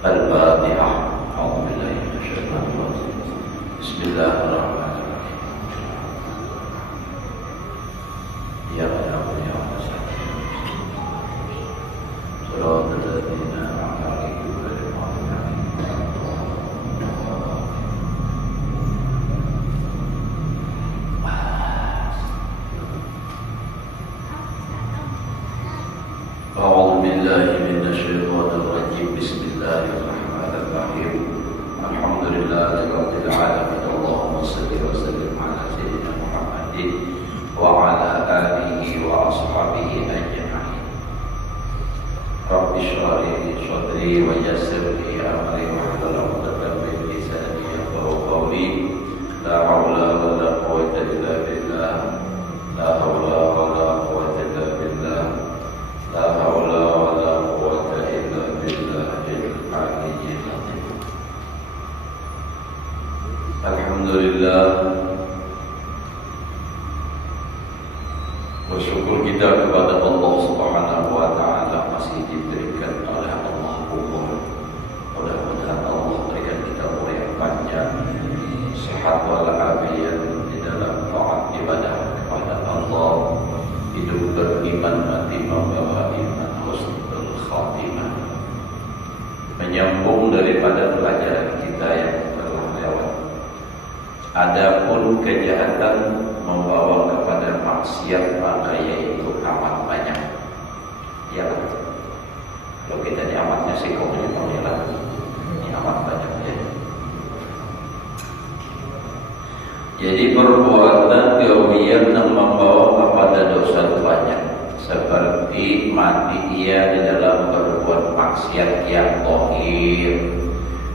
Al-Fatihah. A'udzubillahi minasyaitonir rajim. Bismillahirrahmanirrahim. Ya Allah ya Allah. Shiratal ladzina an'amta 'alaihim ghairil maghdubi 'alaihim. A'udzu billahi minasyaitonir rajim. Bismillahirrahmanirrahim. Alhamdulillahirabbil alamin. Allahumma shalli wa sallim ala sayyidina Muhammadin wa ala alihi wa ashabihi ajma'in. Rabbi shrah li sadri wa yassir li amri wahlul 'uqdatam min lisani yafqahu qawli. La haula wa la quwwata illa billah. La haula wa la quwwata illa billah. La haula wa la quwwata illa billahil aliyyil azim. Alhamdulillah, bersyukur kita kepada Allah Subhanahu wa taala masih diberikan oleh Allah umur. Mudah-mudahan Allah berikan kita umur yang panjang, sehat walafiat di dalam taat ibadah kepada Allah, hidup beriman, mati membawa iman, husnul khatimah. Menyambung daripada pelajaran kita yang telah lewat. Adapun kejahatan membawa kepada maksiat, maka yaitu amat banyak. Ya, kalau kita di amatnya sih kok ini amat banyak ya. Jadi perbuatan gawian yang membawa kepada dosa banyak, seperti mati ia di dalam berbuat maksiat yang zahir,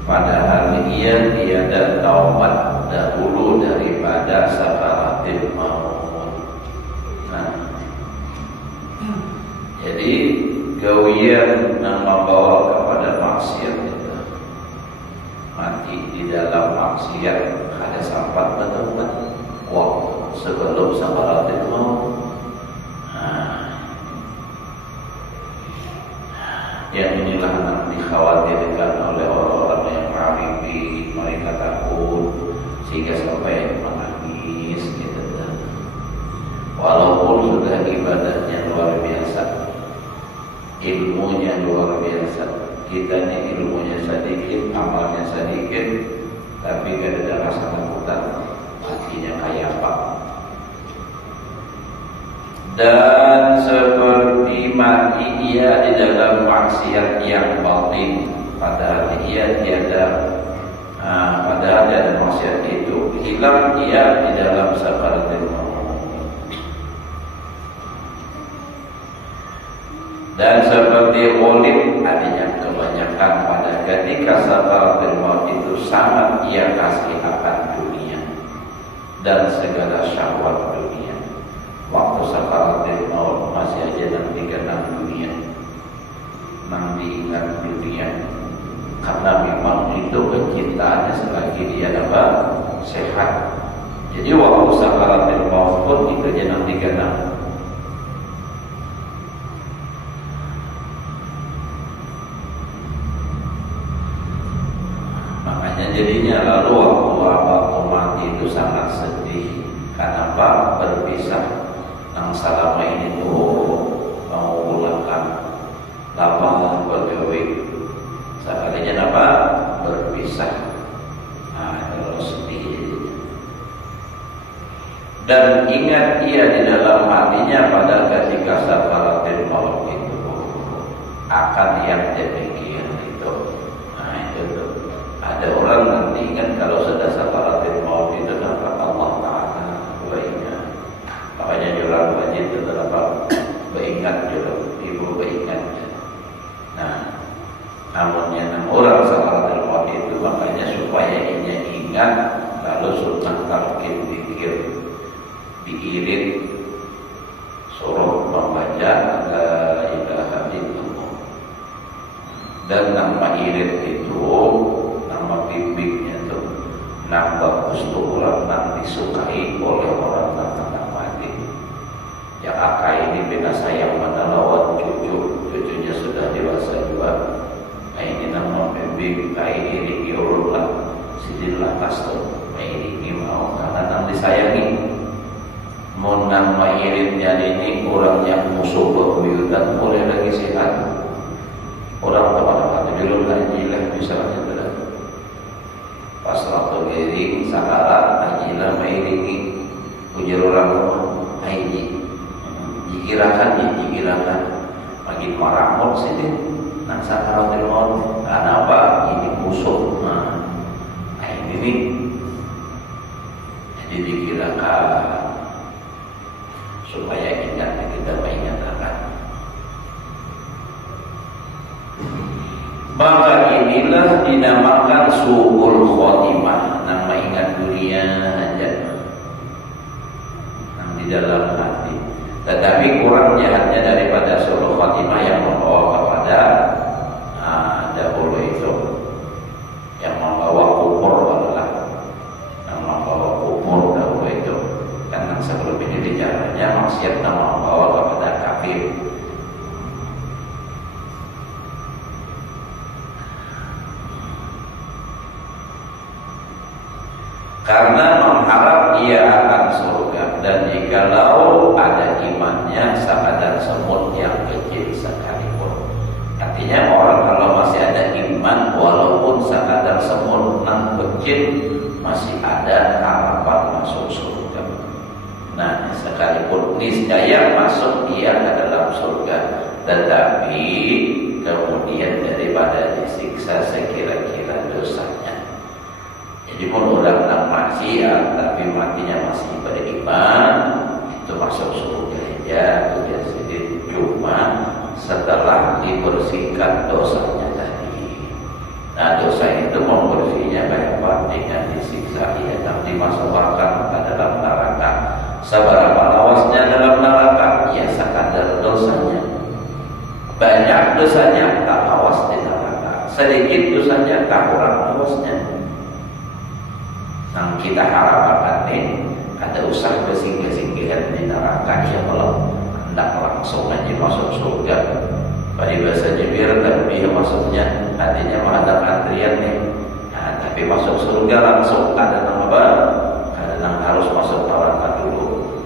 padahal ia tiada taubat dahulu daripada sakaratil maut. Nah, jadi gawian yang membawa kepada maksiat itu, mati di dalam maksiat ada sampai bertobat waktu sebelum sakaratil maut. Yang inilah yang dikhawatirkan oleh orang-orang yang mimpi, mereka takut sehingga sampai menangis gitu. Walaupun sudah ibadahnya luar biasa, ilmunya luar biasa, kita ini ilmunya sedikit, amalnya sedikit, tapi gak ada rasa takutan, matinya kayak apa. Dan seperti mati ia di dalam maksiat yang batin, padahal ia tiada maksiat itu, hilang ia di dalam sakaratul maut. Dan seperti ghalib, artinya kebanyakan pada ketika sakaratul maut itu sangat ia kasih akan dunia dan segala syahwat dunia. Waktu sakaratul maut masih aja nantikan dunia, nantikan dunia, karena memang itu kecintaannya selagi dia dapat sehat. Jadi waktu sakaratul maut pun itu aja nantikan. Makanya jadinya lalu waktu mati itu sangat sedih. Kenapa? Berpisah. Yang selama ini tuh mau ulangkan lapang bergawe, sekalinya apa? Berpisah. Nah, kalau sedih. Dan ingat ia di dalam hatinya pada ketika sakaratul maut itu akan yang demikian itu. Nah itu tuh. Ada orang nanti ingat kalau sudah sakaratul maut itu dapat Allah Taala baiknya. Makanya jualan wajib itu apa? Beringat jualan, ibu beringat. Nah, namun yang orang sakaratul maut itu makanya supaya ini ingat, lalu sunnah talqin zikir, diirit suruh membaca la ilaha illallah. Dan nama irit itu, nama bimbingnya itu nambah usturan yang disukai oleh orang yang mati. Yang akak ini bina sayang menelawat cucunya sudah dewasa juga. Nah ini nama bimbing musuh bebuyutan boleh lagi sehat. Orang kepada dulu haji lah misalnya benar. Pas waktu giring sakarat haji lah mengiringi ujar orang rumah haji. Dikirakan makin maramot sini. Nah sakarat dulu kenapa ini musuh? Nah ini jadi dikirakan supaya kita mengingatkan. Maka inilah dinamakan su'ul khotimah, nama ingat dunia aja di dalam hati. Tetapi kurang jahatnya daripada su'ul khotimah yang membawa kepada dahulu itu, yang membawa kufur adalah yang membawa kufur dahulu itu. Karena sebelum ini bicaranya maksiat yang membawa kepada kafir. Karena mengharap ia akan surga, dan jikalau ada imannya sekadar semut yang kecil sekalipun. Artinya orang kalau masih ada iman walaupun sekadar semut yang kecil masih ada harapan masuk surga. Nah sekalipun niscaya masuk ia ke dalam surga, tetapi kemudian daripada disiksa sekira-kira dosanya. Jadi orang tak maksiat tapi matinya masih beriman, itu masuk surga aja, itu jadi cuma setelah dibersihkan dosanya tadi. Nah dosa itu membersihnya kayak apa? Dengan disiksa ia dan dimasukkan ke dalam neraka. Seberapa lawasnya dalam neraka? Ya sekadar dosanya. Banyak dosanya tak lawas di neraka, sedikit dosanya tak kurang lawasnya. Yang kita harapkan nih ada usaha bersingkir-singkiran di neraka ya kalau hendak langsung aja masuk surga. Pada bahasa Jibir tapi maksudnya artinya ada antrian nih. Nah, tapi masuk surga langsung ada apa? Kadang harus masuk neraka dulu.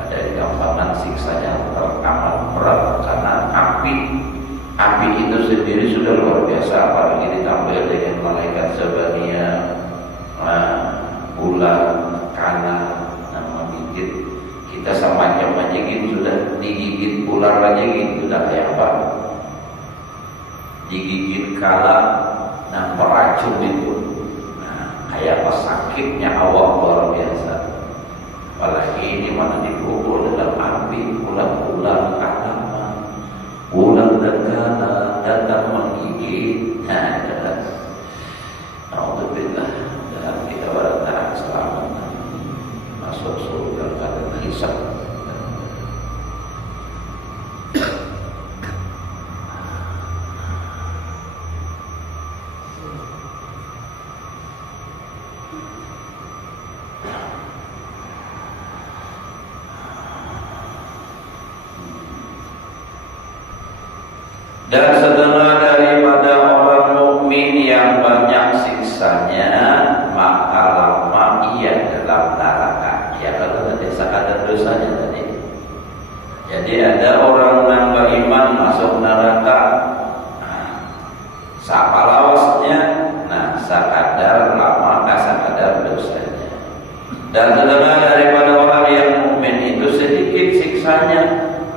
Ada gampangan siksanya teramat berat karena api itu sendiri sudah luar biasa, apalagi ditambah dengan malaikat Zabania, ular, kana, nama gigit. Kita sama macam aja gitu sudah digigit ular aja gitu sudah kayak apa? Digigit kala, nah beracun itu. Nah, kayak apa sakitnya awak luar biasa. Apalagi ini mana dipukul dalam api, ular-ular kana, ular dan kana datang menggigit. Nah, alhamdulillah. Kita berharap selamat masuk surga karena hisab. Dan setengah daripada orang mukmin yang banyak siksanya, maka lama ia dalam neraka. Ya kalau tadi sekadar dosanya tadi. Jadi ada orang yang beriman masuk neraka. Nah, siapa lawasnya? Nah, sekadar lama, sekadar dosanya. Dan setengah daripada orang yang mukmin itu sedikit siksanya,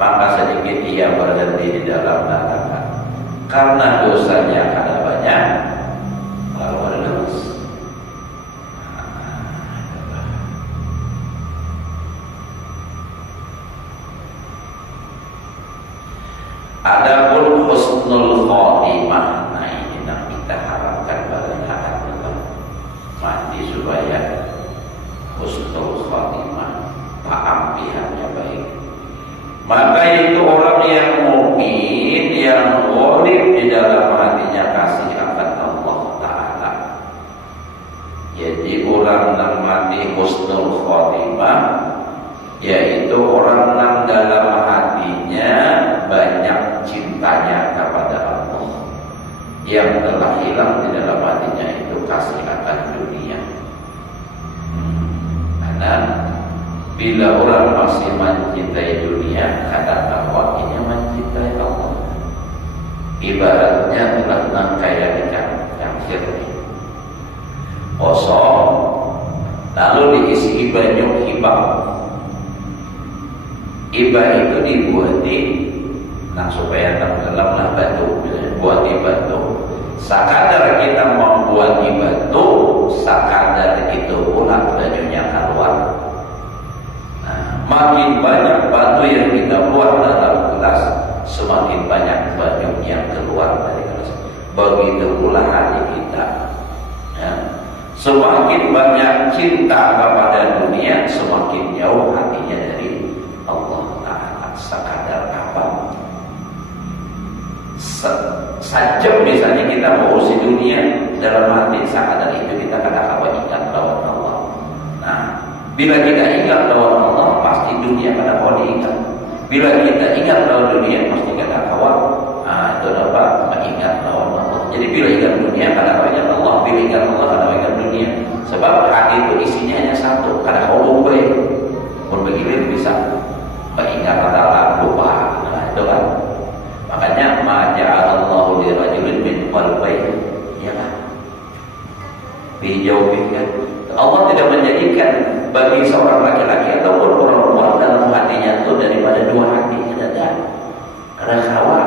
maka sedikit ia berhenti di dalam neraka. Karena dosanya ada banyak, lalu ada dosa. Adapun husnul khotimah, nah ini yang kita harapkan pada saat mati supaya husnul khotimah, keampihannya baik. Maka itu orang yang mukmin, yang ghalib di dalam hatinya kasih akan Allah Ta'ala. Jadi orang yang mati husnul khotimah, yaitu orang yang dalam hatinya banyak cintanya kepada Allah. Yang telah hilang di dalam hatinya itu kasih akan dunia. Karena bila orang masih mencintai dunia, kadang-kadang ibaratnya tulang kayak ikan cangkir kosong, lalu diisi banyak hibah. Hibah itu dibuati supaya tenggelamlah batu, buat batu. Sakadar kita membuat batu, sakadar itu pula bajunya keluar. Nah, makin banyak batu yang kita buat dalam gelas, semakin banyak baju yang keluar dari gelas. Begitu pula hati kita. Ya. Semakin banyak cinta kepada dunia, semakin jauh hatinya dari Allah Ta'ala. Sekadar apa? Sajam misalnya kita mau si dunia, dalam hati sekadar itu kita kadang-kadang ingat lawan Allah. Nah, bila kita ingat lawan Allah, pasti dunia kadang-kadang diingat. Bila kita ingat lawan dunia, pasti kadang-kadang itu apa? Mengingat lawan Allah. Jadi bila ingat dunia, kadang-kadang ingat Allah. Bila ingat Allah, kadang-kadang ingat dunia. Sebab hati itu isinya hanya satu. Kadang-kadang baik pun begitu bisa mengingat adalah lupa. Nah, itu kan. Makanya maja'alallahu li rajulin min qalbayn, ya kan? Dijauhkan. Allah tidak menjadikan bagi seorang laki-laki ataupun perempuan dalam hatinya itu daripada dua hati. Ada rahawa.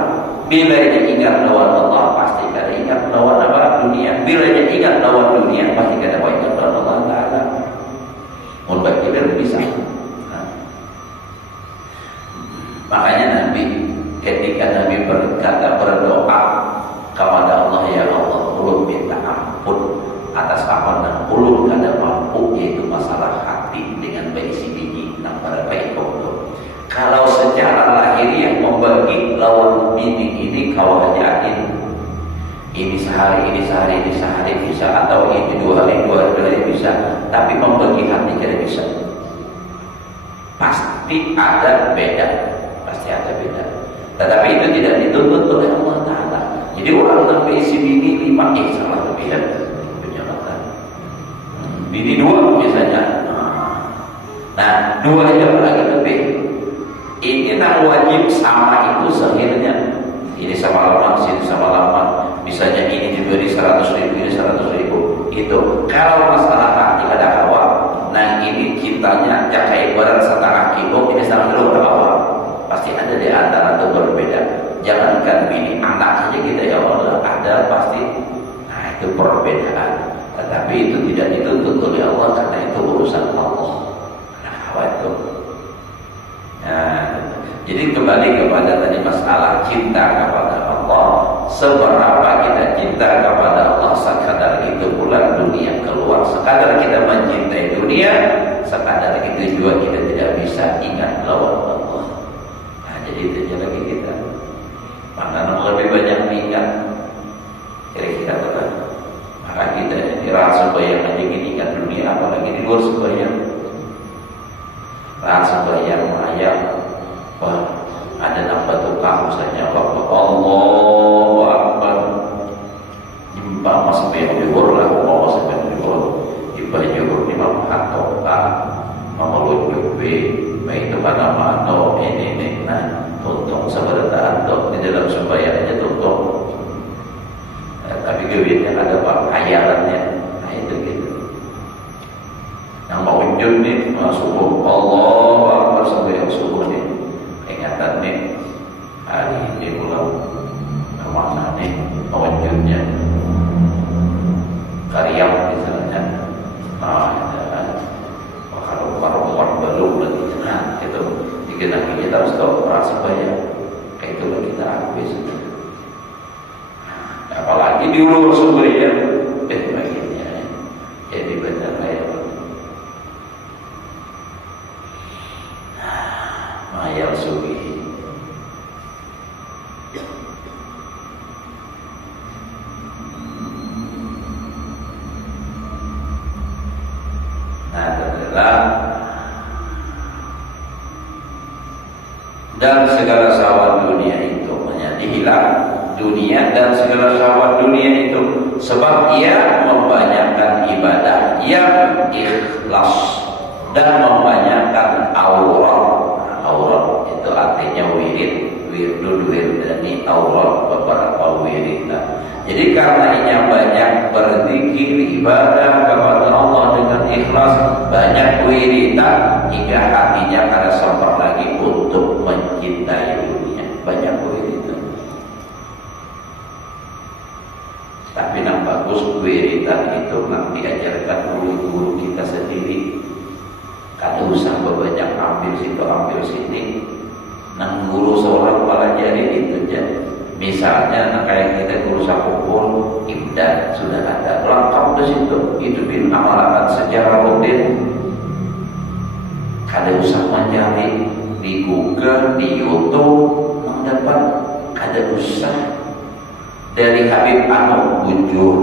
Bila dia ingat lawan Allah, pasti kada ingat lawan apa? Dunia. Bila dia ingat lawan dunia, pasti kada ingat lawan Allah Ta'ala. Mun begitu bisa. Nah. Makanya Nabi ketika Nabi berdoa kepada Allah, ya Allah, ulun minta ampun atas apa yang ulun kada mampu, yaitu masalah hati dengan berisi biji nang pada baik kau. Kalau secara lahiriah membagi lawan bini ini kau ajain, ini sehari bisa, atau ini dua hari bisa, tapi membagi hati kada bisa. Pasti ada beda. Tetapi itu tidak dituntut oleh Allah Ta'ala. Jadi orang yang berisi bini 5 salah lebihan penjelasan. Bini 2 biasanya. Nah, 2 aja lagi lebih. Ini yang wajib sama itu sehinanya. Ini sama lama, sini sama lama. Misalnya ini diberi 100.000, ini 100.000. Itu. Kalau masalah hati kada kawa, nah ini cintanya jakai berat setengah kilo, ini setengah kilo berapa? Pasti ada di antara itu berbeda. Jangankan bini, anak saja kita ya Allah ada pasti. Nah itu perbedaan. Tetapi itu tidak dituntut oleh Allah karena itu urusan Allah. Nah apa itu? Nah, jadi kembali kepada tadi masalah cinta kepada Allah. Seberapa kita cinta kepada Allah, sekadar itu pula dunia keluar. Sekadar kita mencintai dunia, sekadar itu juga kita tidak bisa ingat lawan Allah. Jadi itu aja lagi kita. Mana lebih banyak ingat kira-kira betul. Maka kita rasa sembahyang aja gini ingat dunia, apalagi di luar sembahyang. Rasa sembahyang ayam, wah ada nambah tukang misalnya Allahu Akbar. Jumpa mas sembahyang di luar lah, mau sembahyang di luar. Di baju di atau mau lunjuk baik itu mana-mana ini nah tuntung sebenarnya di dalam sembahyangnya tuntung. Tapi kewirnya ada pak hayalannya. Nah itu gitu. Yang mau wujud nih subuh Allah Akbar sembahyang subuh nih. Ingatan nih hari ini pulang kemana nih wujudnya Karyam misalnya. Nah kalau perempuan belum lagi, nah itu dikira kita harus tahu orang sembahyang, kayak itu kita habis. Nah, apalagi di luar sembahyang, bagiannya jadi benar kayak mayal suwi. Dan segala syahwat dunia itu menjadi hilang dunia dan segala syahwat dunia itu sebab ia membanyakkan ibadah yang ikhlas dan membanyakkan aurat. Aurat itu artinya wirid. wirdani Allah beberapa wiridan. Jadi karenanya banyak berzikir ibadah kepada Allah dengan ikhlas, banyak wiridan hingga hatinya kada sempat lagi untuk mencintai dunia. Banyak wiridan. Tapi yang bagus wiridan itu nak diajarkan oleh guru kita sendiri. Kada usah banyak ambil situ ambil sini. Nang guru seorang pelajari itu aja. Misalnya nak kayak kita guru sakumpul imdad sudah ada lengkap di situ. Itu amalkan secara rutin. Kada usah mencari di Google, di YouTube, mendapat kada usah. Dari Habib Anu bujur,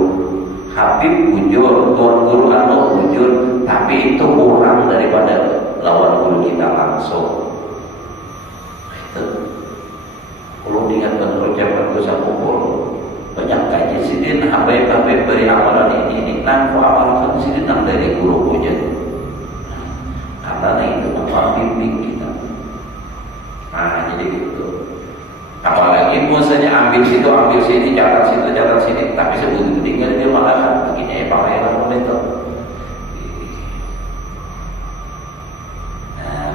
Habib bujur, tuan guru Anu bujur, tapi itu kurang daripada lawan guru kita langsung. Kalau diingatkan ucapan dosa kubur, banyak kaji sidin habib-habib beri amalan ini nang ko amalkan sidin nang dari guru punya. Karena itu apa bimbing kita. Nah jadi gitu. Apalagi misalnya ambil situ ambil sini catat sini, tapi sebelum tinggal dia malah begini pakai lah itu.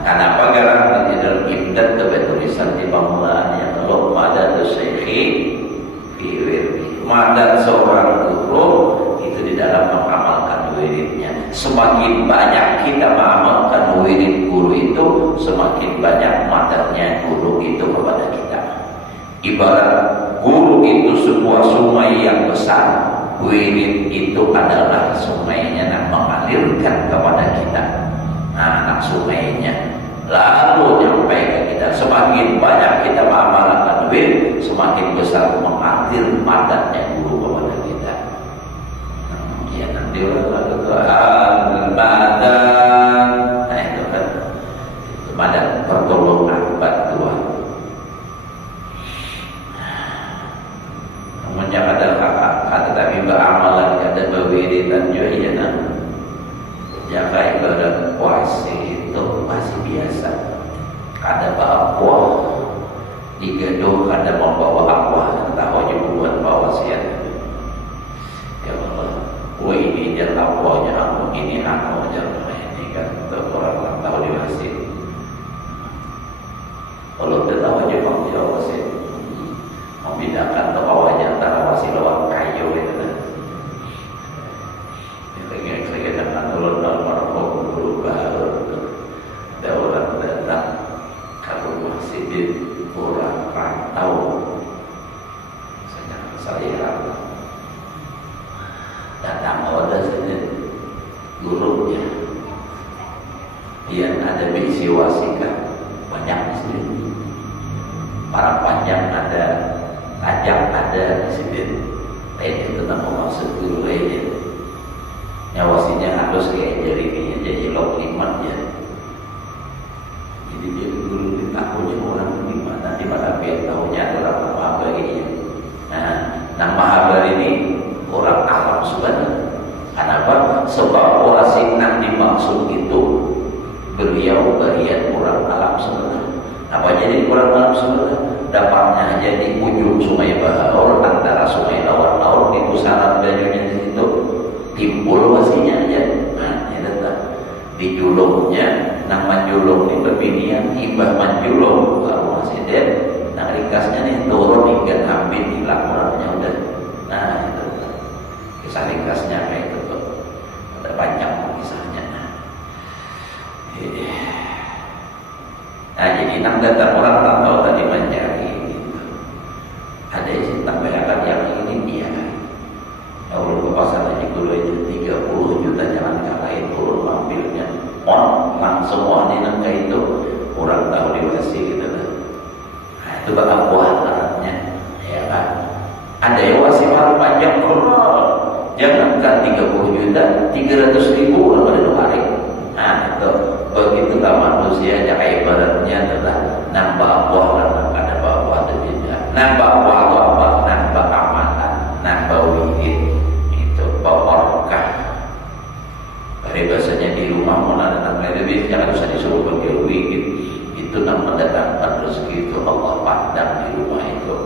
Kenapa karena di dalam imdad ada tulisan di pemulaannya kalau madad syekhi fi wirdi. Madad seorang guru itu di dalam mengamalkan wiridnya. Semakin banyak kita mengamalkan wirid guru itu, semakin banyak madadnya guru itu kepada kita. Ibarat guru itu sebuah sungai yang besar, wirid itu adalah sungainya yang mengalirkan kepada kita. Anak sungainya lalu nyampe ke kita. Semakin banyak kita mengamalkan wirid, semakin besar mengalir madatnya guru kepada kita. Ya nanti orang itu al-badan. Nah itu kan madat pertolongan bantuan. Namunnya ada kata tapi beramalan ada berwiridan juga ya nah. Jaga ibadah puasa itu masih biasa. Ada bawa digaduh, ada membawa apa, tahu aja buat bawa siat. Ya Allah, ini dia tahunya aku ini aja ini kan orang tahu di masjid. Kalau dia tahu aja bang dia wasir, membedakan tahunya antara wasir lawan kayu itu kan. Saya dengan ulun almarhum guru baru ada orang datang kalau masjid orang rantau saya datang ada saja gurunya yang ada misi wasikat banyak di sini, para panjang ada, tajam ada di sini. Lain itu nama maksud guru lainnya. Nyawasinya halus kayak jari jadi lok limat ya. Jadi dia guru tahunya orang di mana biar tahunya orang mahabar ini. Nah, mahabar ini orang alam sebenarnya. Kenapa? Sebab orang sinang dimaksud itu beliau bagian orang alam sebenarnya. Apa jadi orang alam sebenarnya? Dapatnya jadi ujung sungai Bahaur antara sungai laut itu syarat bajunya di situ. Timbul wasinya aja, nah ya datang di julungnya, nama julung itu binian ibah manjulung baru masih dia, nah ringkasnya nih turun hingga ambil di laporannya udah, nah itu kisah ringkasnya kayak itu tuh, ada panjang kisahnya. Nah jadi nang datang orang tahu tadi mencari, gitu. Ada isi tambahan yang ini dia. Kalau pasaran di guru itu 30 juta jangan kalahin turun ambilnya langsung ini nangka itu orang tahu diwasi gitu kan. Nah, itu bakal buah anaknya ya kan. Ada yang wasi malu panjang jangankan 30 juta 300.000 orang pada hari. Nah itu begitulah manusia jaga ibaratnya adalah nambah buah dan ada buah itu tidak nambah buah apa nambah amalan nambah wirid. Berkah. Dari bahasanya di rumah mau ada lebih jangan usah disuruh pakai wigit. Itu itu yang mendatangkan rezeki itu Allah pandang di rumah itu.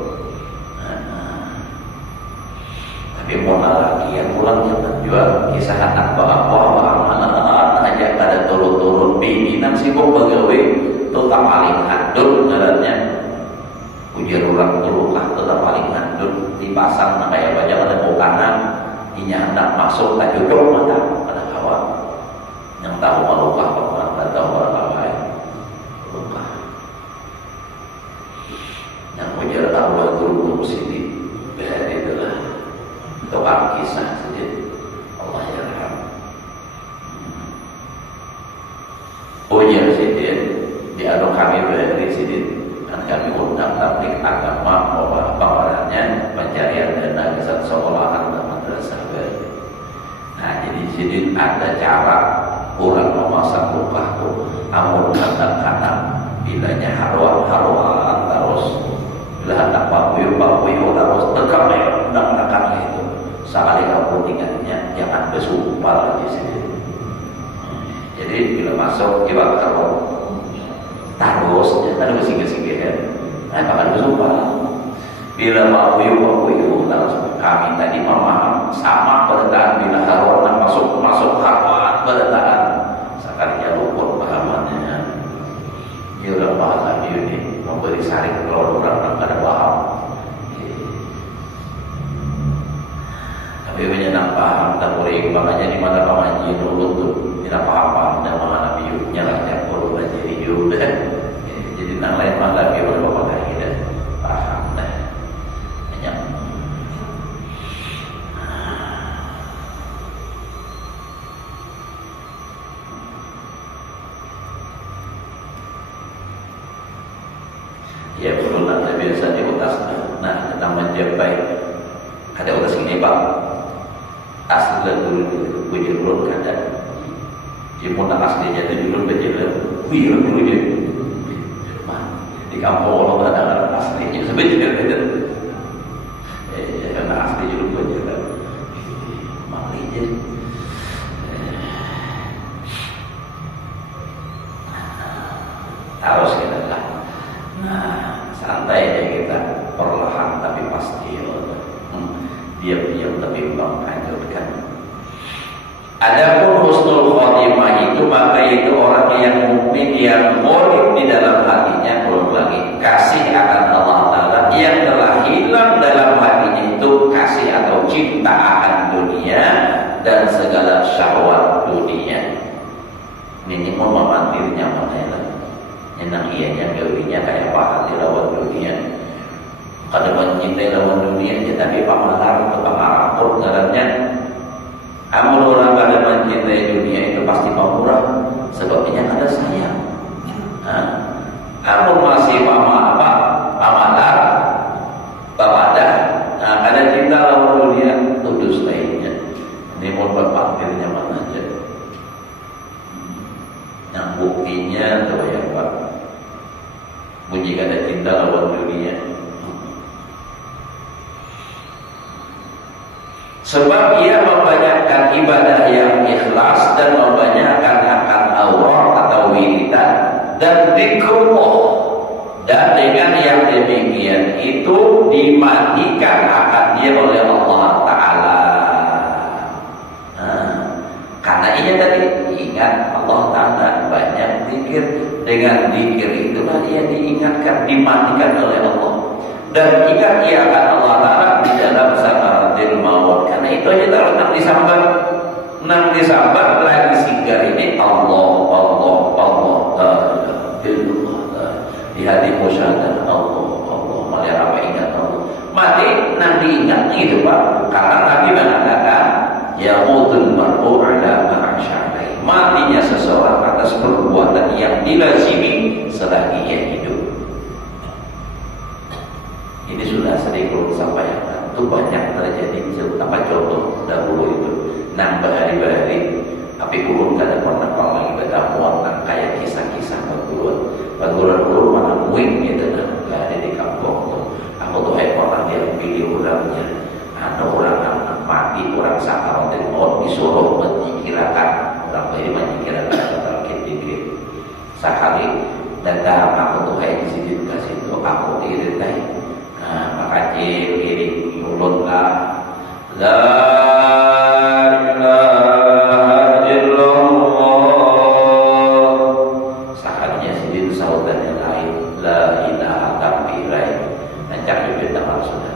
Tapi mau lagi yang pulang jangan jual kisah anak bapak anak aja pada turun-turun pimpinan sibuk pegawai tetap paling handul ngarannya ujar orang terluka tetap paling handul dipasang kayak baca pada bukanan inya hendak masuk tak cocok mata pada kawan yang tahu maluka apa tak tahu orang lain luka yang ujar Allah guru sini dari itulah tukang kisah sedikit Allah yarham ujar sedikit di anu kami berdiri sedikit kan kami undang tablik agama bahwa bawaannya pencarian dana kesan sekolahan dan madrasah baik. Nah jadi di sini ada cara orang memasang luka tuh amun kadang-kadang bilanya haruan terus bila hendak papuyu terus tegak undang-undang itu sekali kamu tinggalnya jangan bersumpah di sini. Jadi bila masuk ibarat kalau terus ada kesinggihan bahkan bersumpah bila papuyu terus kami tadi memaham sama berdaan bila haruan masuk haruan berdaan sekalinya luput pahamannya dia udah bahasa ini memberi saring kalau orang ada paham tapi banyak paham tak boleh makanya di mana pamanji dulu tuh tidak paham dan mana nabi nyalahnya kalau belajar juga jadi nang lain malah dia oleh bapak tidak paham dah banyak ya perlu nanti biasa di utas nah nama jabai ada utas ini pak asli dulu bujurun kada jemput aslinya itu dulu bujurun wih dulu dia di kampung orang ada aslinya sebenarnya beda karena asli dulu bujurun maklinya harus kita lah nah santai aja kita perlahan tapi pasti diam-diam tapi menganjurkan. Adapun husnul khotimah itu maka itu orang yang mukmin yang murid di dalam hatinya belum lagi kasih akan Allah Taala yang telah hilang dalam hatinya itu kasih atau cinta akan dunia dan segala syahwat dunia. Ini mau memantirnya mana nyenang ianya gawinya kayak apa hati lawan dunia. Kada mencintai lawan dunia tetapi pamalar atau pamarapur ngarannya amun orang kada mencintai dunia itu pasti pamurah sebabnya kada sayang. Amun masih pamalar bawadah kada cinta lawan dunia tudus lainnya ini mau berpakirnya mana aja yang buktinya tuh ya Pak bunyi kada cinta lawan dunia. Sebab ia membanyakkan ibadah yang ikhlas dan membanyakkan akan aurat atau wiridan dan zikrullah dan dengan yang demikian itu dimandikan akan dia oleh Allah Ta'ala. Karena ia tadi ingat Allah Ta'ala banyak zikir, dengan zikir itulah ia diingatkan, dimandikan oleh Allah. Dan ingat ia akan Allah Ta'ala di dalam sakaratil maut. Karena itu aja taruh nang disambar lagi sigar ini Allah di hati musyadah Allah malah apa ingat Allah mati nang diingat itu Pak karena Nabi mengatakan yamutul mar'u ala ma'asyadai matinya seseorang atas perbuatan yang dilazimi selagi ia hidup. Ini sudah sering sampaikan itu banyak terjadi apa contoh dahulu itu nang berhari-hari tapi ulun kada pernah lagi bertamuan nang kayak kisah-kisah pengguruan ulun mana muing gitu nggak ada di kampung tuh aku tuh orang yang pilih orangnya ada orang yang mati orang sakaratul dan maut disuruh menyikirakan orang ini menyikirakan tentang dikir sekali datang aku tuh hai di situ kasih itu aku irit teh maka ciri ulun lah la ilaha illallah sahaja sidin saudan yang lain la ilaha tampirai nancak juga tak sudah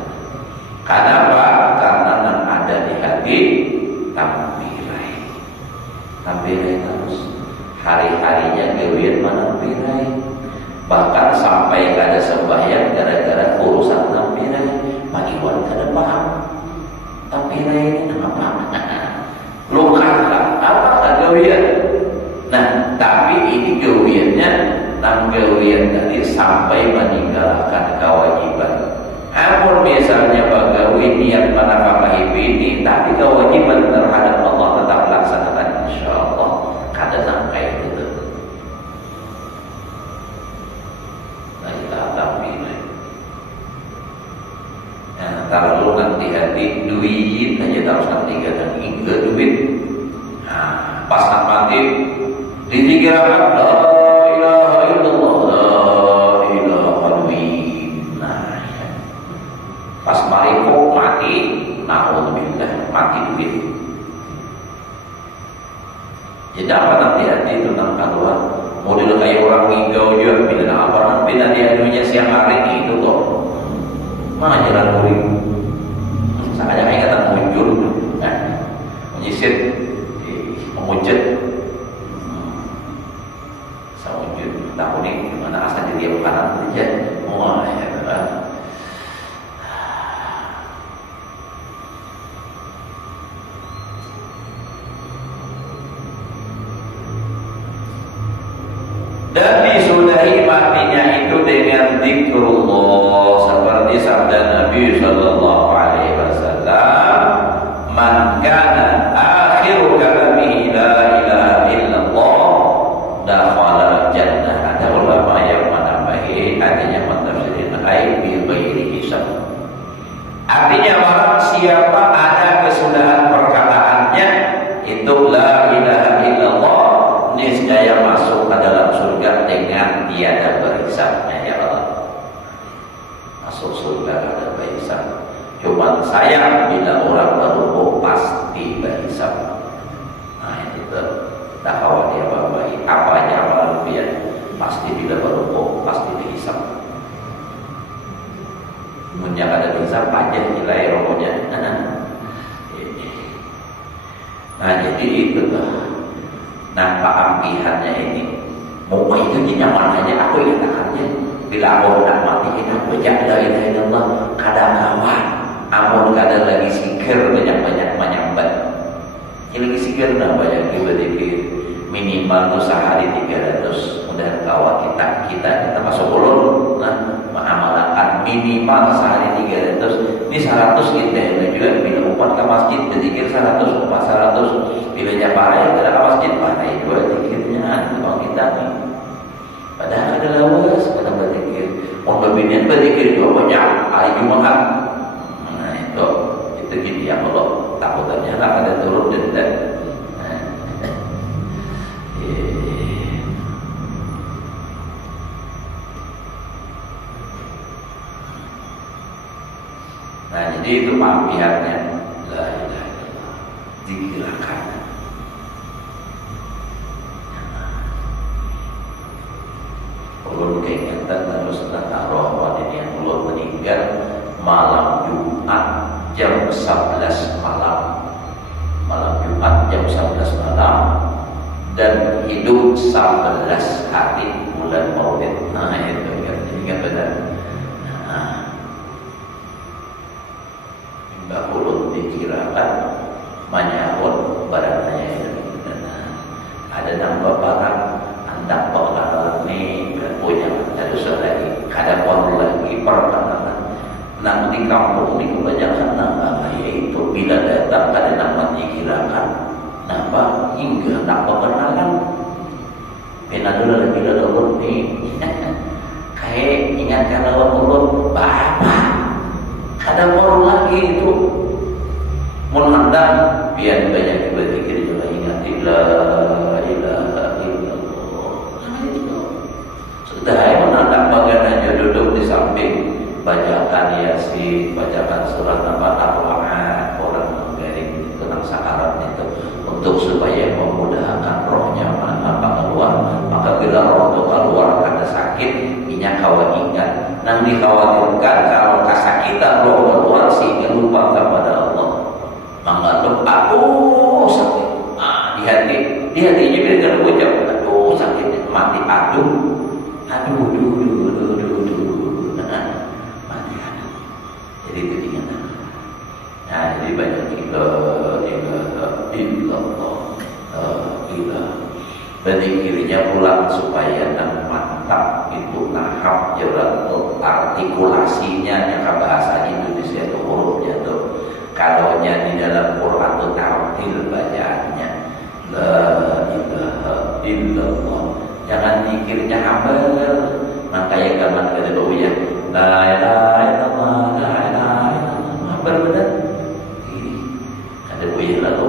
kenapa? Karena yang ada di hati tampirai terus hari-harinya gewian manampirai bahkan sampai kada sembahyang gara-gara urusan tampirai magiwan kada paham tampirai ini apa luka apa gewian nah tapi ini gewiannya nang gewian tadi sampai meninggalkan kewajiban amun misalnya bagawi niat menafkahi ini tapi kewajiban terhadap Allah tetap laksanakan insyaallah kada sampai itu. Nah kita tampilai. Nah kalau nanti hati duit aja terus nanti kadang hingga duit. Nah pas nak mati dipikirkan la ilaha illallah la ilaha duit. Nah pas mariko mati naudzubillah mati duit. Jadi apa nanti hati tentang keluar model kayak orang ngigau juga bila apa nanti nanti anunya siang hari itu kok mana jalan kuring saya kayak kata muncul menyisir memuncet saya muncul tak kuning gimana asal jadi kanan aja wah ya dan disudahi matinya itu dengan zikrullah seperti sabda Nabi sallallahu alaihi wasallam man kana akhiru kalamihi la ilaha illallah dakhala jannah. Ada ulama yang menambahi artinya mentafsirin ayat bi ghairi hisab. Artinya barang siapa ada kesudahan perkataannya itu la ilaha illallah niscaya masuk ke dalam surga dengan tiada berhisabnya ya Allah. Masuk surga ada berhisab. Cuma sayang bila orang berhukum pasti berhisab. Nah itu tak khawatir baik apa aja amalan dia pasti bila berhukum pasti dihisab. Menjak ada dihisab aja nilai rokoknya. Nah jadi itu lah. Nah keampihannya ini mau itu nyaman aja aku ingatkannya bila aku nak mati kita baca la ilaha illallah kada kawan amun kada lagi sikir banyak menyambat ini lagi sikir nah banyak dikir minimal tuh sehari 300 mudah kawan kita masuk ulun nah mengamalkan minimal sehari 300 ini 100 kita juga bila umat ke masjid berzikir 100 umat 100 bila nyaparai kada ke masjid pakai dua zikirnya kalau kita nih padahal ada lawas kada berzikir mau berbinian berzikir juga banyak hari Jumat nah itu jadi yang Allah takutnya lah kada turun denda. Nah jadi itu pihaknya la ilaha illallah dikirakan. Ulun keingatan terus taruh waktu yang ulun meninggal malam Jumat jam 11 malam. Malam Jumat jam 11 malam dan hidup 11 hari bulan Maulid. Nah itu ingat benar. Ulun dikirakan menyahut barangnya ada nambah barang hendak bakalan ni punya ada lagi kada perlu lagi pertanaman nak di kampung ni kebanyakan nambah yaitu bila datang kada nambah dikirakan nambah hingga nambah kenalan penadul lagi ada ulun ni kayak ingatkan ulun bapak kada perlu lagi itu menandang biar banyak berzikir juga ingat la ilaha illallah. Nah itu sudah bacakan Yasin, bacakan surat Al-Waqiah, orang menggaring tentang sakarat itu untuk supaya memudahkan rohnya keluar. Maka bila roh itu keluar karena sakit, minyak kawan ingat. Nang dikhawatirkan kalau kesakitan roh keluar sehingga lupa kepada Allah. Menganggap aku sakit. Di hatinya bila kalau ucap, aduh sakit, mati, aduh, mati. Jadi itu diingat. Nah, jadi banyak berzikirnya pulang supaya mantap itu tahap jalan artikulasinya yang bahasa Indonesia itu hurufnya tuh. Kalau di dalam Quran itu tartil bacaannya la ilaha illallah. Jangan zikirnya hambal. Makanya gaman kata ya la ilaha illallah, la ilaha illallah. Hambal benar. Ada buaya lalu.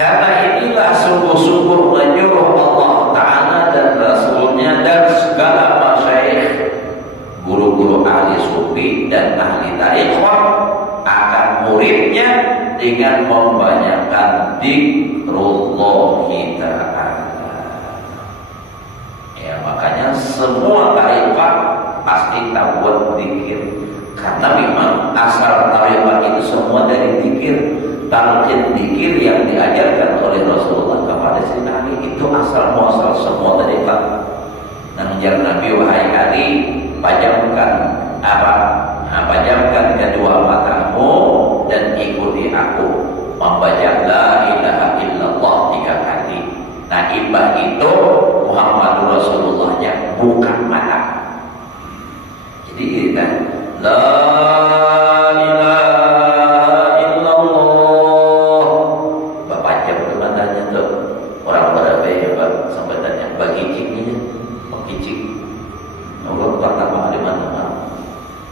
Karena inilah sungguh-sungguh menyuruh Allah Ta'ala dan Rasulnya dan segala masyayikh, guru-guru ahli sufi dan ahli tariqah akan muridnya dengan membanyakkan zikrullah ta'ala. Ya, makanya semua tariqah pasti tahu zikir. Karena memang asal tariqah itu semua dari zikir. Talqin zikir yang diajarkan oleh Rasulullah kepada Sayyidina Ali itu asal muasal semua dari Pak. Nangjar Nabi wahai Ali, pajamkan apa? Pajamkan kedua matamu dan ikuti aku membaca la ilaha illallah 3 kali. Nah, ibah itu Muhammad Rasulullahnya bukan mata. Jadi kita la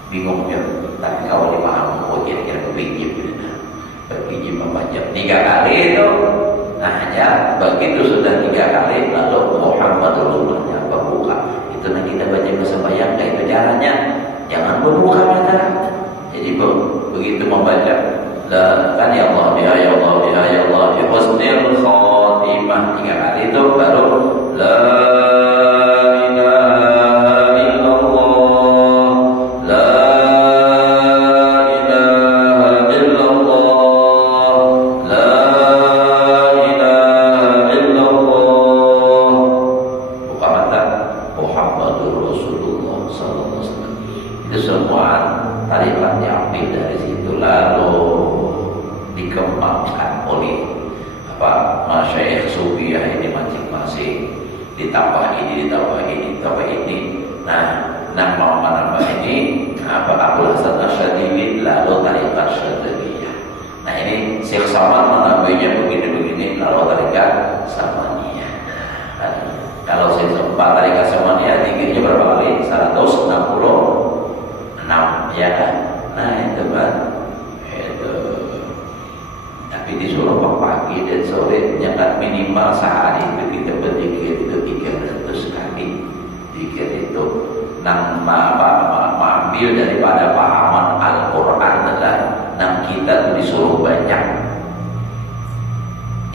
bingung ya, tapi kalau dipahami, oh kira-kira kepinjim, kepinjim membaca 3 kali itu, nah ya begitu sudah 3 kali, lalu Muhammad Rasulullah berbuka, itu nanti kita baca bersembahyang, itu caranya, jangan berbuka mata, jadi begitu membaca, kan ya Allah, ya Allah, ya Allah, ya husnil khotimah 3 kali itu baru la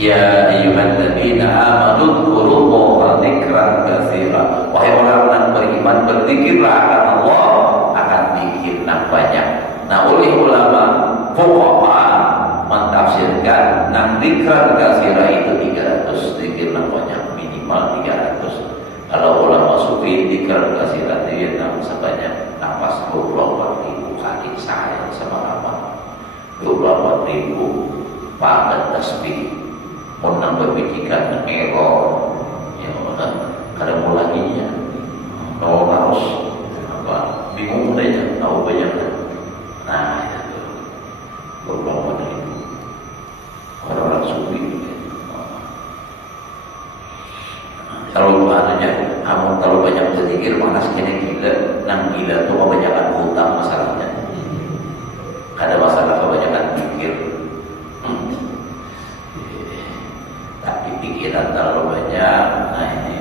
ya ayyuhalladzina amanu dzkurullaha dzikran katsiran. Wahai orang yang beriman, berzikirlah akan Allah, akan zikir yang banyak. Nah, oleh ulama fuqaha mentafsirkan nang dzikran katsiran itu 300, zikir yang banyak minimal 300. Kalau ulama sufi dzikran katsiran itu yang sebanyak nafas 24.000 kali sayang sama Allah. 24.000 paket tasbih. Orang berbijikan error, ya kadang mulaginya, kalau harus apa bingung saja, tahu banyak. Nah, itu beberapa dari orang sufi. Kalau adanya, kamu terlalu banyak berzikir, mana sekena gila, nang gila itu kebanyakan hutang masalahnya. Ada masalah kebanyakan zikir. pikiran terlalu banyak, nah ini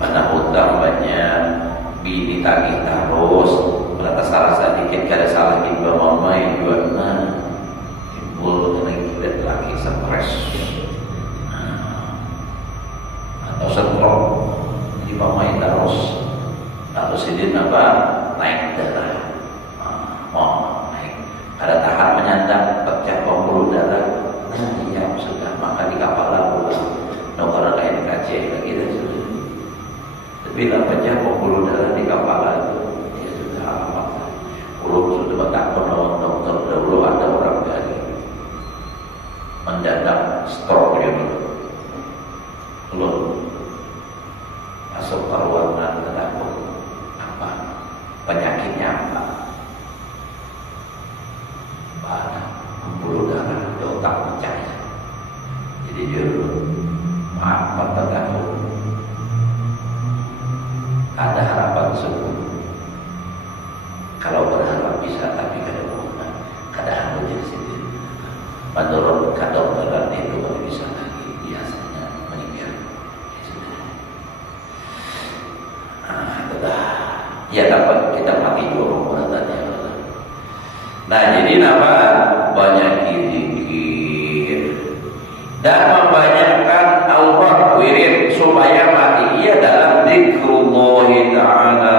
mana hutang banyak, bini tagih terus, berapa salah sedikit kada salah tiba mama juga, nah timbul lagi stres atau stroke, jadi mama terus lalu sidin apa naik darah, naik, ada tahan menyandang pecah pembuluh darah. Nah iya sudah, maka di kapal lalu nomor lain kaca lagi dah sudah. Bila pecah pembuluh darah di kapal itu, ya sudah amat. Belum sudah bertakwa lawan dokter, dahulu ada orang dari mendadak stroke dia belum masuk ke ruangan takut apa penyakitnya apa? Pembuluh darah di otak pecah. Jadi dia maaf takut. Ada harapan sembuh. Kalau berharap bisa, tapi kadang jadi sendiri. Menurut kedokteran itu kalau bisa lagi biasanya meninggal. Ya dapat kita mati dulu tanya. Nah jadi nama banyak zikir dan membanyakkan Allah wirid supaya mati ia dalam zikrullah ta'ala.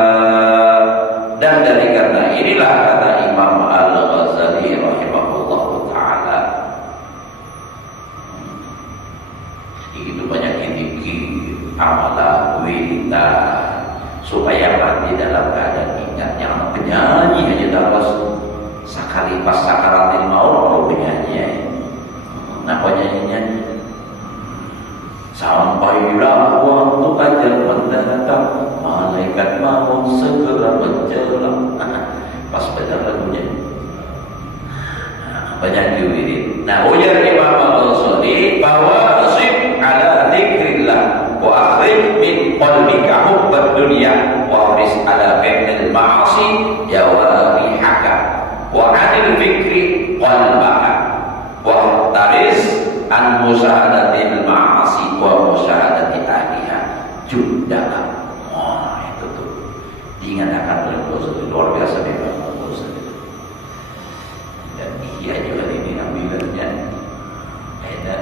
Dan dari karena inilah kata Imam Al-Ghazali rahimahullah ta'ala, itu banyak zikir, amalan, wiridan supaya mati dalam keadaan ingat. Yang penyanyi aja dapat sekali pas sakaratil maut kalau penyanyi. Nah penyanyinya sampailah waktu ajal mendatang, malaikat maut segera menjelang. Pas benar lagunya. Banyak diwirid. Nah ujar Imam Al-Ghazali bahwa asib ala dzikrillah wa akhrij min qalbika hubbad dunya wa haris ala fi'lil ma'asi jawarihaka wa 'anil fikri qalbaka wa taris an musyahadatil ma'asi wa musyahadati ahliha jundaka. Wah itu tuh diingatkan oleh Ghazali, luar biasa memang Ghazali. Dan iya juga ini ambilannya dan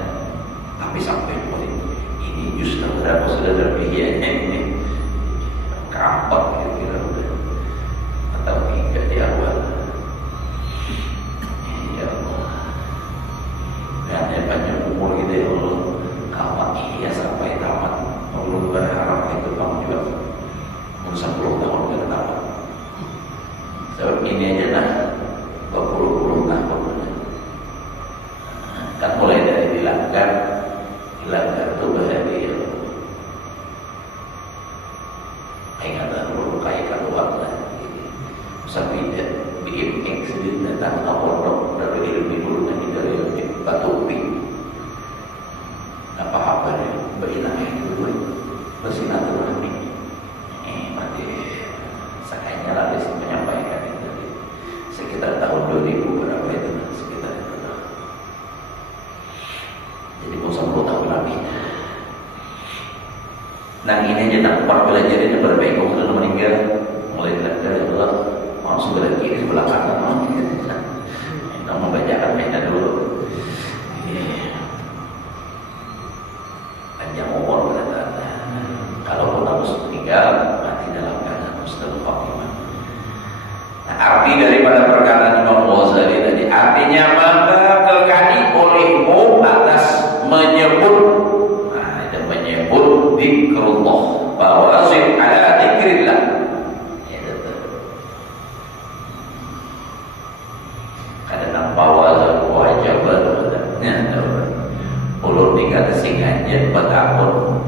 tapi sampai poin ini justru berapa sudah terpihia ini keempat kira-kira udah atau tiga di awal. Ya Allah, dan panjang umur gitu ya Allah, kawan iya sampai tamat. Belum berharap itu kamu juga umur 10 tahun kita tamat. Sebab ini aja lah berpuluh-puluh tahun. Kan mulai dari dilanggar itu bahagia. Ingatan dulu kayak keluar lah. Sampai dia bikin sendiri datang awal dari ilmu dulu nanti dari batu ubi. Apa-apa dia berilah itu bersilaturahmi. Mati sakanya lah dia menyampaikan itu sekitar tahun 2000 berapa itu sekitar itu. Jadi mau 10 tahun lebih. Nah ini aja nampak belajar ini berbengkok sudah meninggal mulai dari Allah mau sebelah kiri sebelah kanan kita membacakan mainan dulu. Panjang umur berkata kalau pun harus meninggal mati dalam keadaan husnul khatimah. Nah arti daripada perkataan Imam Ghazali tadi artinya maka kekali olehmu atas menyebut zikrullah bahwa asib ala zikrillah. Kadang bawa wajib ulur dikata singannya bertakun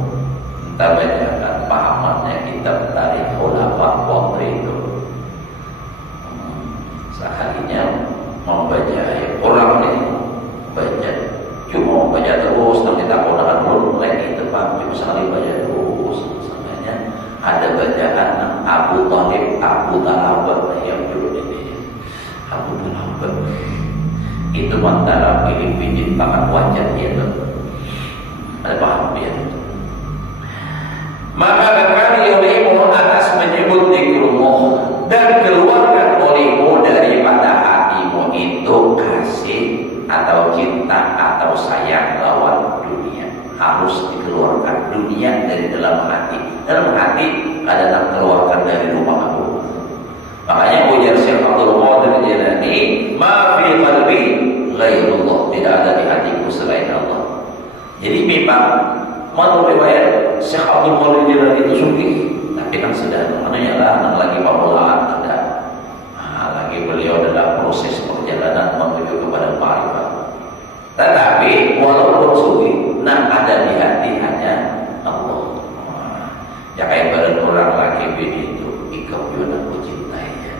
entah bacakan pahamannya kitab tarikh khulafa waktu itu sekalinya membaca ayat orang nih baca cuma baca terus nanti tak ponakan belum mulai itu Pak cuma sekali baca terus misalnya ada bacaan Abu Talib yang dulu ini Abu Talib itu antara pilih pijit pakan wajah dia tuh Ada paham ya? Maka kekali olehmu atas menyebut zikrullah dan keluarkan olehmu daripada hatimu itu kasih atau cinta atau sayang lawan dunia. Harus dikeluarkan dunia dari dalam hati. Dalam hati kadang keluarkan dari rumah aku. Makanya ujar Syekh Abdul Qadir Jilani, ma fi qalbi ghairullah, tidak ada di hatiku selain Allah. Jadi memang menurut riwayat Syekh Abdul Qadir Jilani itu sungguh, tapi kan sudah lagi pamulaan ada. Lagi beliau dalam proses perjalanan menuju kepada ma'rifat. Tetapi walaupun sungguh, ada di hati hanya Allah. Ya kayak badan orang lagi bini itu, ikau juga aku cintai ya.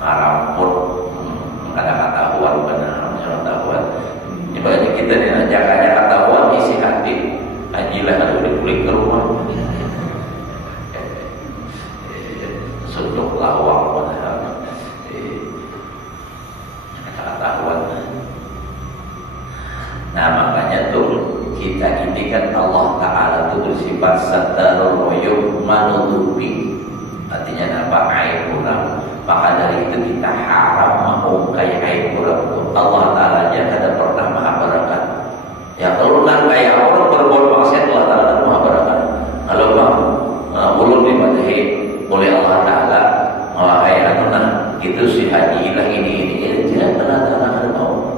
Ramput, kata-katahuan benar, kata-katahuan. Ini banyak kita nih, jaga katahuan isi hati. Ajilah kalau dikulik ke rumah. Sunduk lawak benar. Kata-katahuan. Nah makanya tuh kita ini kan Allah Ta'ala itu bersifat satarul uyub, menutupi. Artinya apa? Aib orang. Maka dari itu kita haram mengungkai aib orang. Allah Ta'ala nya kada pernah maha barakat. Ya kalau kayak orang berbuat maksiat, Allah Ta'ala maha barakat. Kalau ulun dipadahi oleh Allah Ta'ala, kayak itu si haji lah ini jangan Allah mau.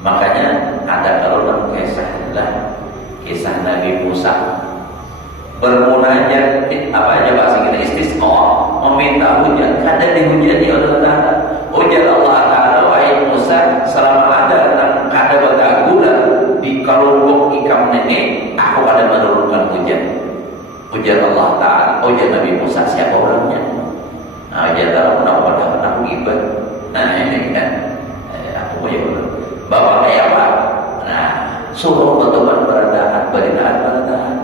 Makanya ada kalau kisah Nabi Musa bermunajat, apa aja bahasa kita, istisqa, meminta hujan. Kada dihujani oleh Allah Ta'ala. Ujar Allah Ta'ala, wahai Musa, selama ada kada berguna di kalungkuk ikam ini, aku kada menurunkan hujan. Ujar Allah Ta'ala, ujar Nabi Musa, siapa orangnya? Ujar Allah, pernah gibah. Ini kan aku punya bapak kayak apa? Suruh teman beradaan, beradaan.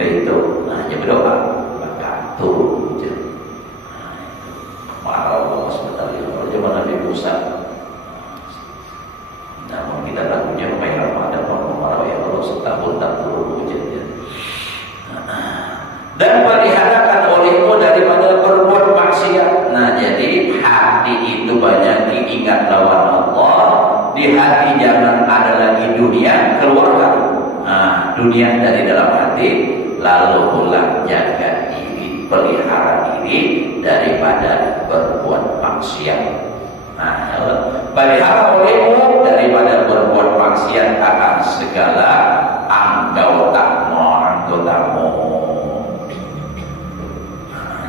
Itu, hanya berdoa, maka turun hujan. Marah Allah sebentar kalau zaman Nabi Musa. Namun kita lakunya Mai Ramadan, marah ya Allah setahun tak turun hujan. Dan peliharakan olehmu daripada berbuat maksiat. Nah jadi hati itu banyak diingat lawan Allah. Di hati jangan ada lagi dunia, keluarkan dunia dari dalam hati, lalu pula jaga diri, pelihara diri daripada berbuat maksiat. Pelihara olehmu daripada berbuat maksiat akan segala anggotamu.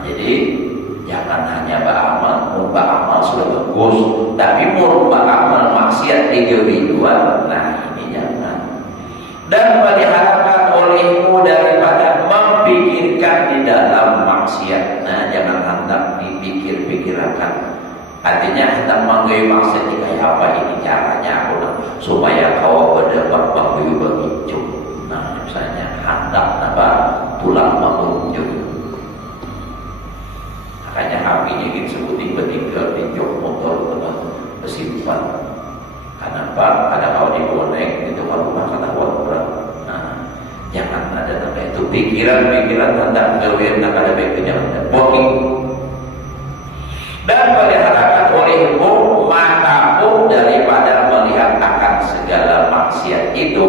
Jadi jangan hanya beramal sudah bagus, tapi beramal maksiat dua. Nah ini jangan. Dan peliharakan olehmu daripada memikirkan di dalam maksiat. Nah jangan hendak dipikir-pikirkan. Artinya hendak menggaya maksiat ini kayak apa ini caranya supaya kau berdapat bagi. Nah misalnya hendak pulang mengunjung. Makanya HP-nya disebutin bertinggal di jok motor bersimpan. Kenapa? Ada kau dibonek itu kalau rumah kata orang. Jangan ada itu pikiran tentang kewir nak ada baiknya booking. Dan peliharakan olehmu matamu daripada melihat akan segala maksiat itu,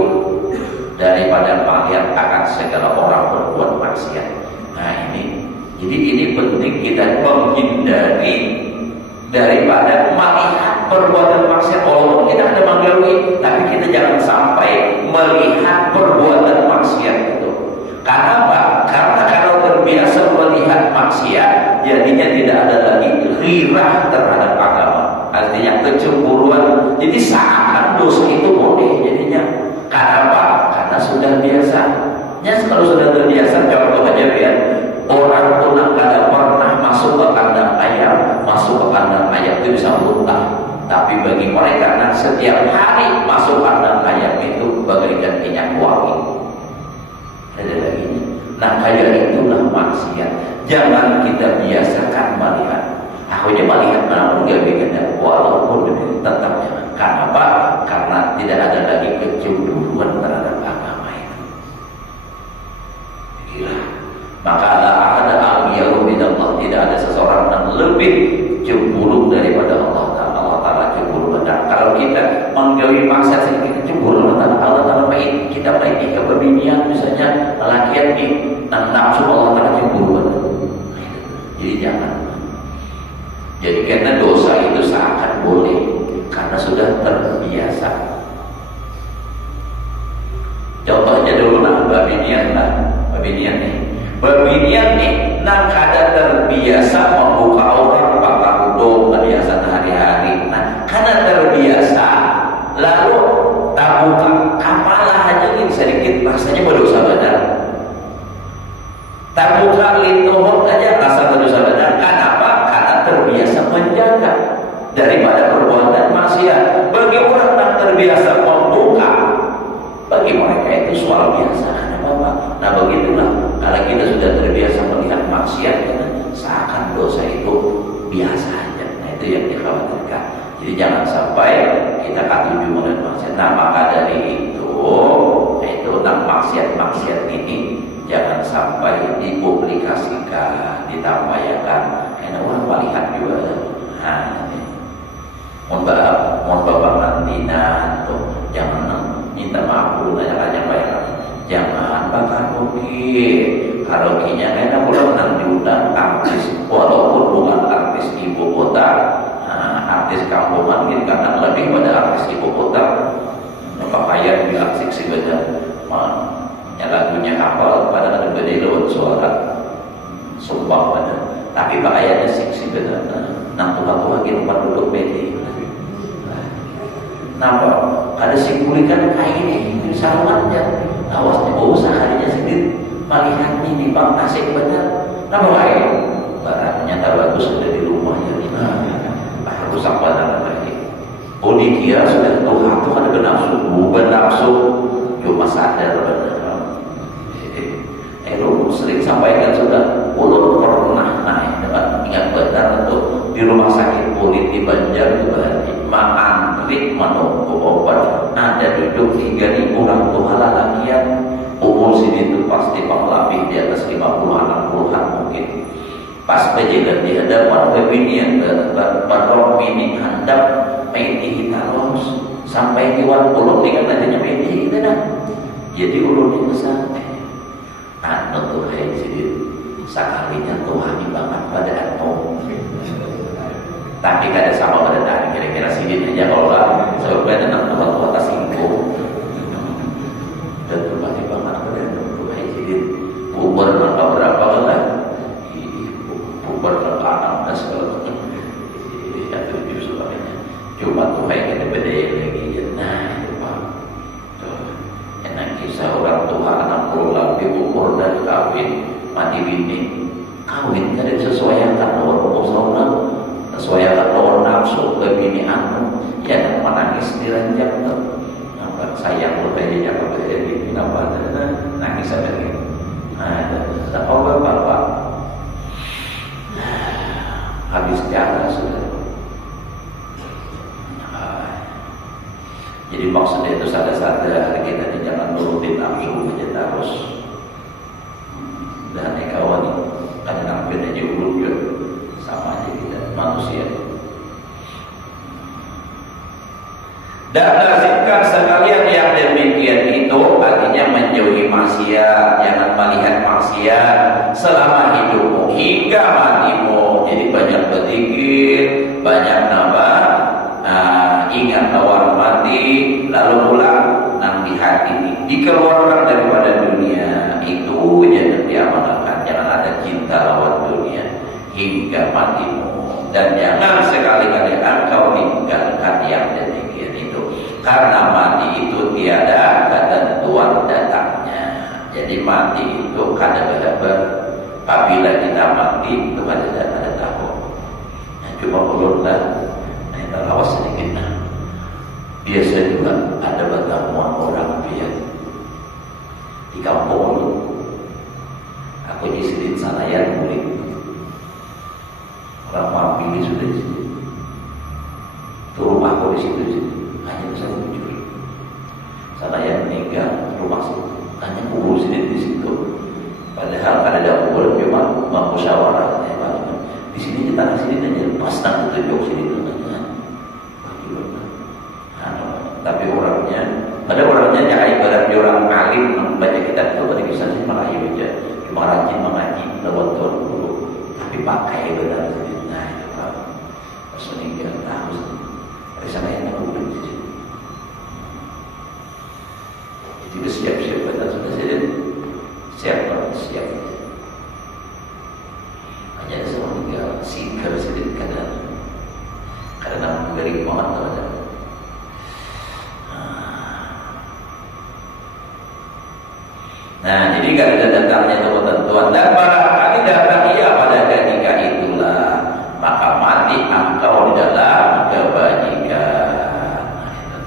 daripada melihat akan segala orang berbuat maksiat. Nah ini. Jadi ini penting kita menghindari daripada melihat perbuatan maksiat. Walaupun kita ada menggawi, tapi kita jangan sampai melihat perbuatan maksiat itu. Karena apa? Karena kalau terbiasa melihat maksiat, jadinya tidak ada lagi ghirah terhadap agama. Artinya kecemburuan. Jadi seakan dosa itu boleh jadinya. Karena apa? Karena sudah biasa. Kalau sudah terbiasa, contoh aja ya. Orang pun kada pernah masuk ke kandang ayam itu bisa muntah. Tapi bagi mereka setiap hari masuk kandang ayam itu bagaikan minyak wangi. Ada lagi. Nah kayak itulah maksiat. Jangan kita biasakan melihat. Akhirnya melihat namun gak bikin walaupun tetap jangan. Kenapa? Karena tidak ada lagi kecemburuan terhadap agama itu. Maka ada awliya minallah, tidak ada seseorang yang lebih cemburu daripada Allah Ta'ala. Allah Ta'ala cemburu. Dan kalau kita menggawi maksiat sedikit cemburu, Allah Ta'ala baik. Kita baik kebabinian misalnya lakian di nafsu, Allah Ta'ala cemburu. Jadi jangan. Jadi karena dosa itu seakan boleh karena sudah terbiasa. Contohnya dulu babinian nih, nang kada terbiasa membuka orang pakai udung kebiasaan hari-hari. Nah, karena terbiasa, lalu tak buka, apalah aja ini sedikit rasanya berdosa benar. Tak buka lintuh aja rasa berdosa benar. Kenapa? Karena terbiasa menjaga daripada perbuatan maksiat. Bagi orang yang terbiasa membuka, bagi mereka itu soal biasa. Nah begitulah, kalau kita sudah terbiasa melihat maksiat, seakan dosa itu biasa aja. Nah itu yang dikhawatirkan. Jadi jangan sampai kita katuju melihat maksiat. Nah maka dari itu maksiat ini jangan sampai dipublikasikan, ditampaykan. Karena orang melihat juga. Nah, mohon bapak nantina tuh jangan minta maaf dulu nanya bayar. Jangan bakar karaoke-nya karena belum diundang artis, walaupun bukan artis ibu kota, artis kampungan mungkin karena lebih pada artis ibu kota. Pakaian juga asik sih benar, lagunya hafal, padahal ada lewat suara sumpah pada, tapi pakaiannya seksi benar. Nah tua-tua lagi tempat duduk bedi. Kenapa? Ada simpulikan kayak ini sarungannya. Awasnya usah harinya sendiri melihat ini bang asik benar. Nama lain barangnya tak bagus sudah di rumah jadi rusak badan lagi. Oh dikira sudah Tuhan tuh ada bernafsu cuma sadar benar. Lu sering sampaikan sudah ulun pernah naik dengan ingat benar untuk di rumah sakit kulit di Banjar juga antri menunggu obat, ada duduk 3.000 orang tua lalakian umur sini itu pasti lebih di atas 50-an mungkin. Pas pejalan di hadapan webinian berbarong mini handap maiti hitaros sampai di ulun dengan adanya maiti kita dah. Jadi ulun itu santai. Tuh kayak sini sekalinya Tuhan banget pada atom. Tapi kada sama pada tadi kira-kira sidin aja kalau lah sebabnya tentang tua-tua tersinggung dan berbagi banget pada kayak sidin puber berapa lah puber berapa dan segala macam ya itu sebagainya. Cuma tuh kayak beda lagi ya. Nah itu pak enak kisah orang tua 60 lebih umur dan kawin mati bini kawin kada disesuaikan nomor usaha sesuaikan lawan nafsu ke bini anu ya menangis di ranjang tuh nampak sayang lebih jaga berdiri kenapa nangis sampai gitu. Nah bapak habis jalan sudah. Jadi maksudnya itu sadar-sadar kita jangan nurutin nafsu aja terus. Dan kawan kadang nampil aja ulun juga sama aja kita manusia. Dan lazimkan sekalian yang demikian itu artinya menjauhi maksiat, jangan melihat maksiat selama hidupmu hingga matimu. Jadi banyak berzikir, banyak nambah, ingat awal mati, lalu pulang nang di hati dikeluarkan daripada dunia itu jangan diamalkan. Jangan ada cinta lawan dunia hingga matimu, dan jangan sekali-kali engkau tinggalkan yang demikian itu, karena mati itu tiada ketentuan datangnya. Jadi mati itu kada berapa, apabila kita mati itu kada tahu. Nah, cuma ulunlah kita lawas sedikit. Biasa juga ada pertemuan orang biasa di kampung ini. Aku di sini Sanayan murid. Orang mampir sudah di sini. Itu rumahku di situ. Hanya saya jujur. Sanayan meninggal rumah situ. Hanya kubur sini di situ. Padahal ada dapur sebenarnya ibarat orang alim membaca kitab itu tadi bisa sih malah aja cuma rajin mengaji lawan Tuhan dulu tapi pakai benar nah itu Pak pas meninggal tahu dari sana yang aku udah di situ jadi bersiap-siap benar sudah siap hanya sama meninggal singkir sedikit karena dari mohon nah, jadi kalau ada datangnya ketentuan dan barangkali datang ia pada ketika itulah maka mati engkau di dalam kebajikan.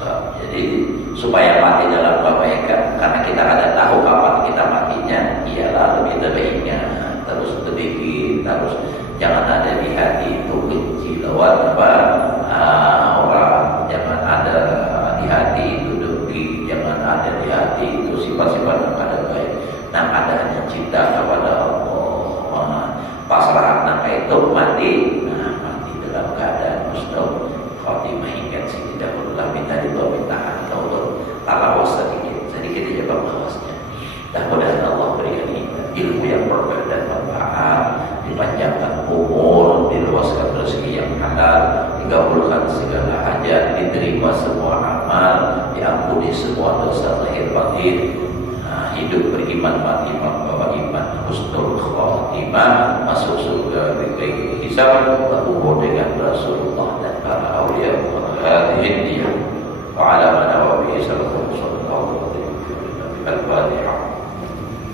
Nah, jadi supaya mati dalam kebaikan karena kita ada tahu kapan kita matinya, ialah lebih terbaiknya terus sedikit terus jangan ada di hati itu benci lawan orang, jangan ada di hati itu dengki, jangan ada di hati itu sifat-sifat yang ada baik. Nah, adanya cinta kepada Allah. Pasrah nak itu mati. Nah, mati dalam keadaan husnul khotimah hingga tidak berulang minta mintaan Allah. Talawas sedikit aja bahasnya. Dan mudah-mudahan Allah berikan ilmu yang berkah dan manfaat, dipanjangkan umur, diluaskan rezeki yang halal, dikabulkan segala hajat, diterima semua amal, diampuni semua dosa lahir batin. Hidup beriman mati membawa iman husnul khatimah masuk surga bighairi hisab berkumpul dengan Rasulullah dan para aulia wa hadhihi wa ala man wa bihi sallallahu alaihi wasallam al-Fatihah.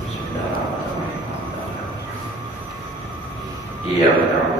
Bismillahirrahmanirrahim. Iya benar.